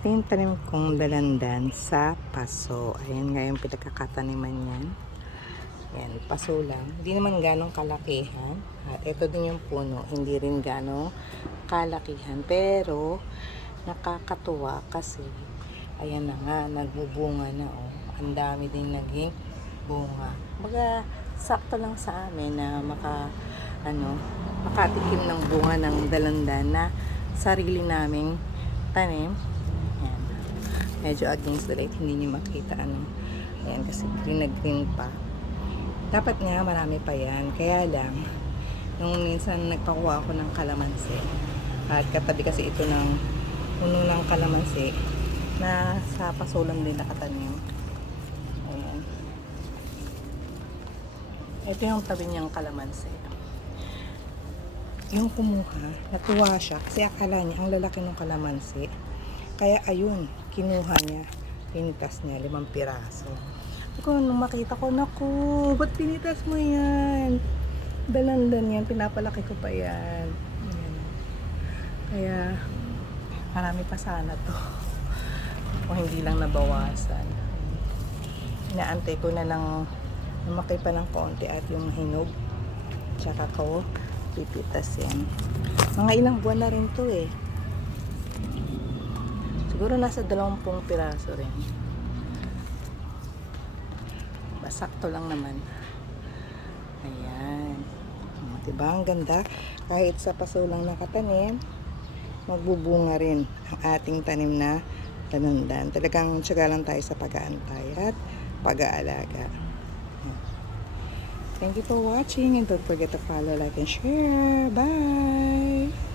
Ito yung tanim kong dalandan sa paso. Ayan nga yung pinagkakataniman yan. Ayan, paso lang. Hindi naman ganong kalakihan. At ito din yung puno. Hindi rin ganong kalakihan. Pero, nakakatuwa kasi, ayan na nga, nagbubunga na. Oh. Ang dami din naging bunga. Baga, sakto lang sa amin na makatikim ng bunga ng dalandan na sarili naming tanim. Ayan. Medyo against the light, hindi nyo makita ayan, kasi green pa. Dapat nga marami pa yan. Kaya lang, nung minsan nagpakuha ako ng kalamansi, at katabi kasi ito ng puno ng kalamansi na sa pasulang din nakatanim. Ayan. Ito yung tabi niyang kalamansi. Yung kumuha, natuwa siya kasi akala niya ang lalaki ng kalamansi. Kaya ayun, kinuha niya, pinitas niya 5 piraso. Ako, nung makita ko, naku, ba't pinitas mo yan? Dalandan yan, pinapalaki ko pa yan. Ayan. Kaya, marami pa sana to. Kung hindi lang nabawasan. Inaantay ko na lang lumaki pa ng konti at yung hinog. Tsaka ko, pipitas yan. Mga ilang buwan na rin to eh. Siguro nasa 20 piraso rin. Basakto lang naman. Ayan. Diba ang ganda? Kahit sa paso lang nakatanim, magbubunga rin ang ating tanim na dalandan. Talagang tiyaga lang tayo sa pag-aantay at pag-aalaga. Thank you for watching and don't forget to follow, like, and share. Bye!